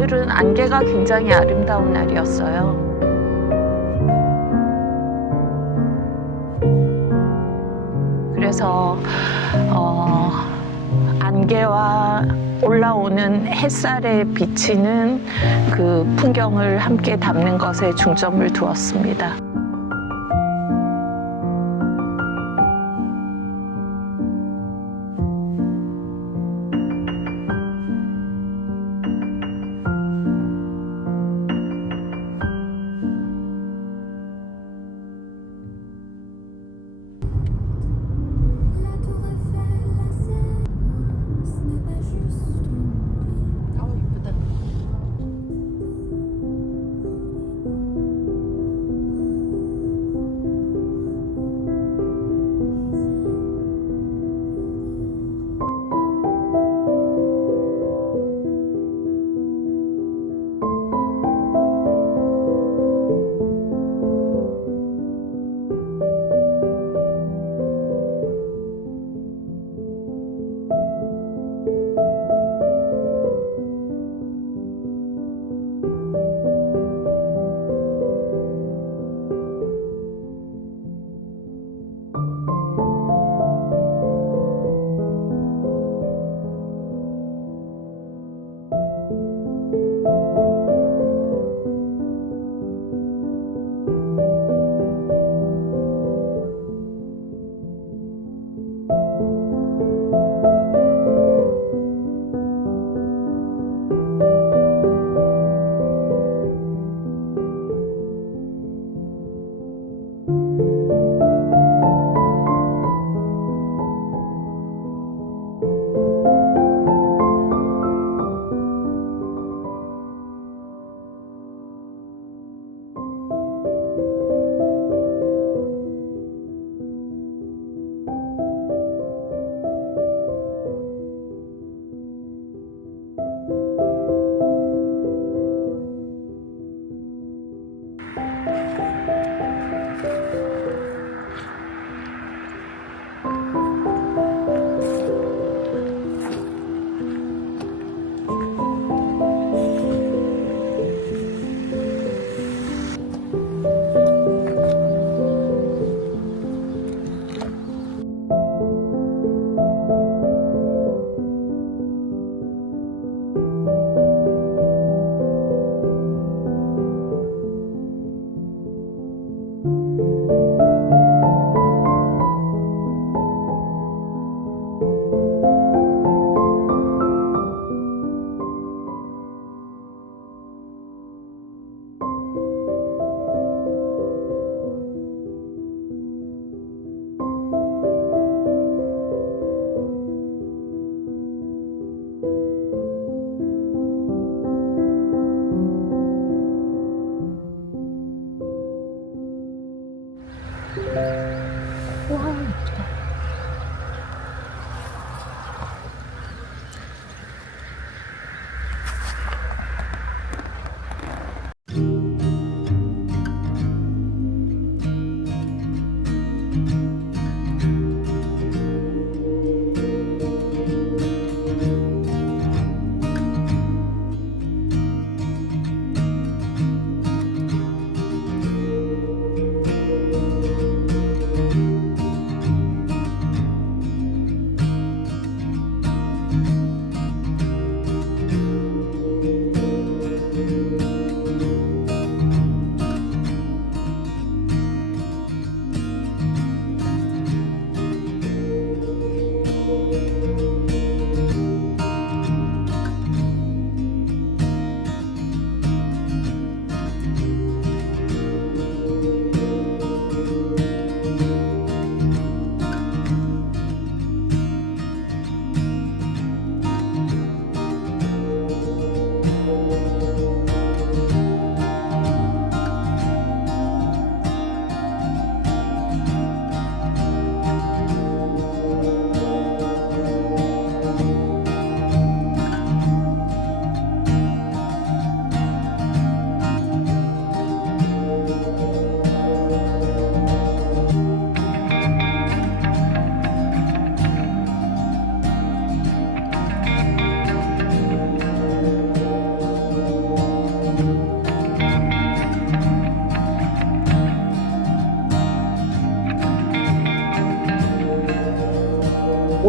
오늘은 안개가 굉장히 아름다운 날이었어요. 그래서 안개와 올라오는 햇살에 비치는 그 풍경을 함께 담는 것에 중점을 두었습니다.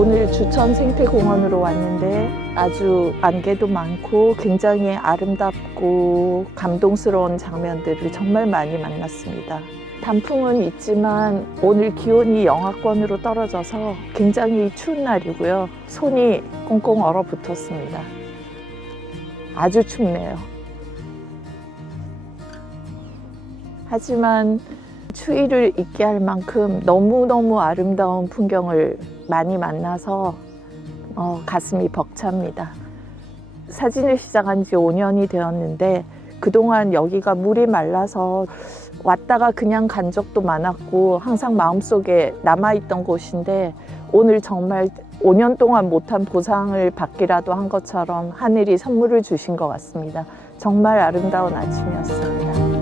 오늘 주천생태공원으로 왔는데 아주 안개도 많고 굉장히 아름답고 감동스러운 장면들을 정말 많이 만났습니다. 단풍은 있지만 오늘 기온이 영하권으로 떨어져서 굉장히 추운 날이고요. 손이 꽁꽁 얼어붙었습니다. 아주 춥네요. 하지만 추위를 잊게 할 만큼 너무너무 아름다운 풍경을 많이 만나서 가슴이 벅찹니다. 사진을 시작한 지 5년이 되었는데 그동안 여기가 물이 말라서 왔다가 그냥 간 적도 많았고 항상 마음속에 남아있던 곳인데 오늘 정말 5년 동안 못한 보상을 받기라도 한 것처럼 하늘이 선물을 주신 것 같습니다. 정말 아름다운 아침이었습니다.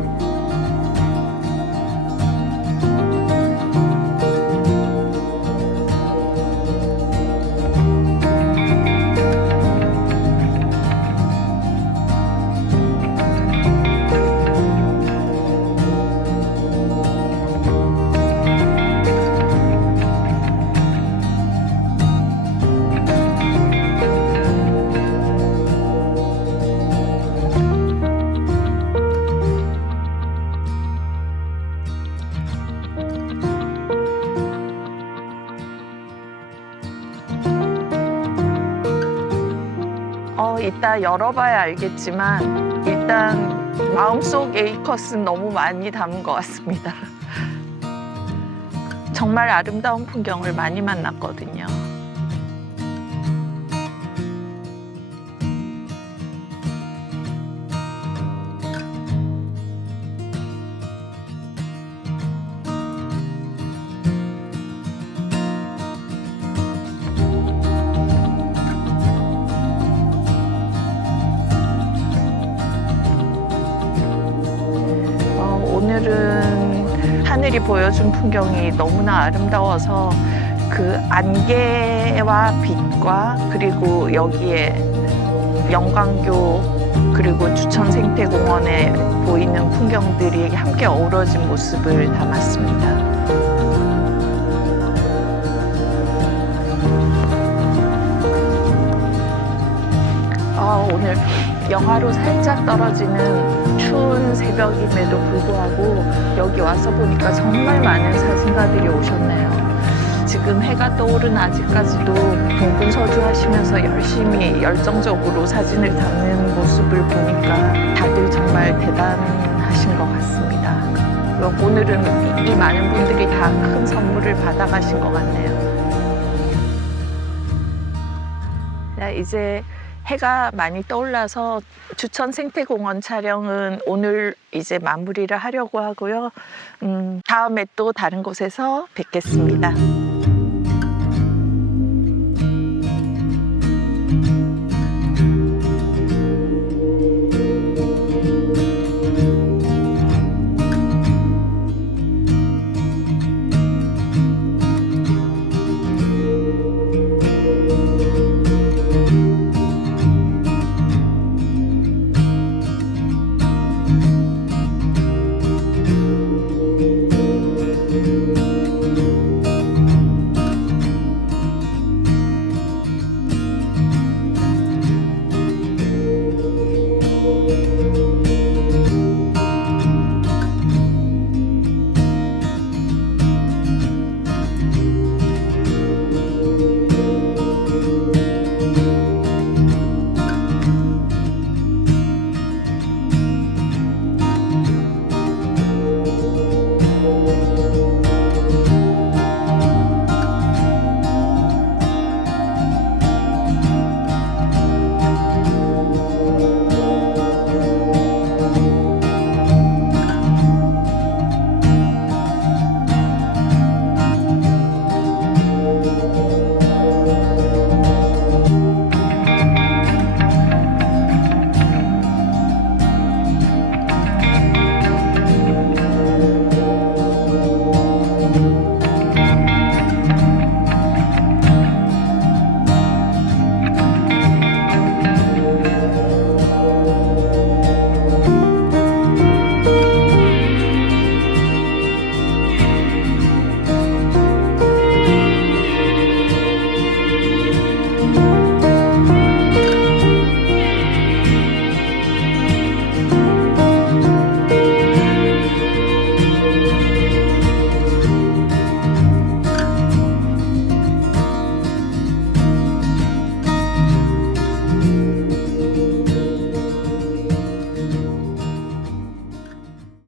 이따 열어봐야 알겠지만 일단 마음속 A컷은 너무 많이 담은 것 같습니다. 정말 아름다운 풍경을 많이 만났거든요. 오늘은 하늘이 보여준 풍경이 너무나 아름다워서 그 안개와 빛과 그리고 여기에 영광교 그리고 주천생태공원에 보이는 풍경들이 함께 어우러진 모습을 담았습니다. 오늘 영하로 살짝 떨어지는 추운 새벽임에도 불구하고 여기 와서 보니까 정말 많은 사진가들이 오셨네요. 지금 해가 떠오른 아직까지도 동분서주 하시면서 열심히 열정적으로 사진을 담는 모습을 보니까 다들 정말 대단하신 것 같습니다. 오늘은 이 많은 분들이 다 큰 선물을 받아가신 것 같네요. 이제 해가 많이 떠올라서 주천생태공원 촬영은 오늘 이제 마무리를 하려고 하고요. 다음에 또 다른 곳에서 뵙겠습니다.